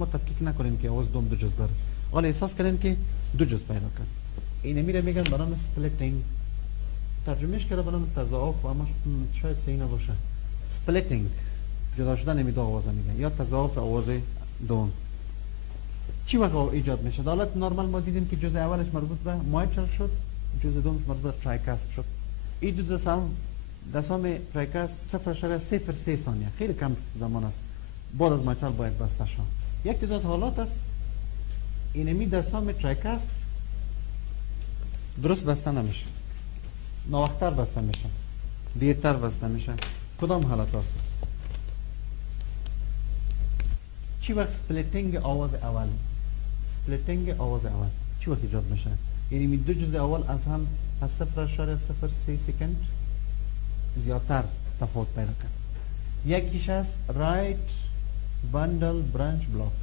ما تفکیک نکنیم که آواز دوم دو جز داره، ولی احساس کردین که دو جز پیدا کرد. اینه میره میگن برام سپلیتینگ، ترجمهش کرده برام تضاعف، اما شاید صحیح نباشه. سپلیتینگ جدا شدن می دو آواز میگن، یا تضاعف آواز دوم. چی وقت ایجاد میشه؟ در حالت نرمال ما دیدیم که جزء اولش مربوط به مایچل شد، جزء دومش مربوط به ترایکاسپ شد. این دو دسام ترایکاسپ 0.03 ثانیه، خیلی کم زمان است. بعد از مایچل باید بسته شد. یک تعداد حالات است اینمی دستام ترایکاسپ درست بسته نمیشه، ناوقتر بسته میشه، دیرتر بسته میشه. کدام حالت است؟ چی وقت سپلیتینگ آواز اول، سپلیتینگ آواز اول چی وقت ایجاد میشه؟ یعنی می دو جزء اول از هم از 0.03 سکند زیادتر تفاوت پیدا کرد. یکیش از رایت باندل برانچ بلاک.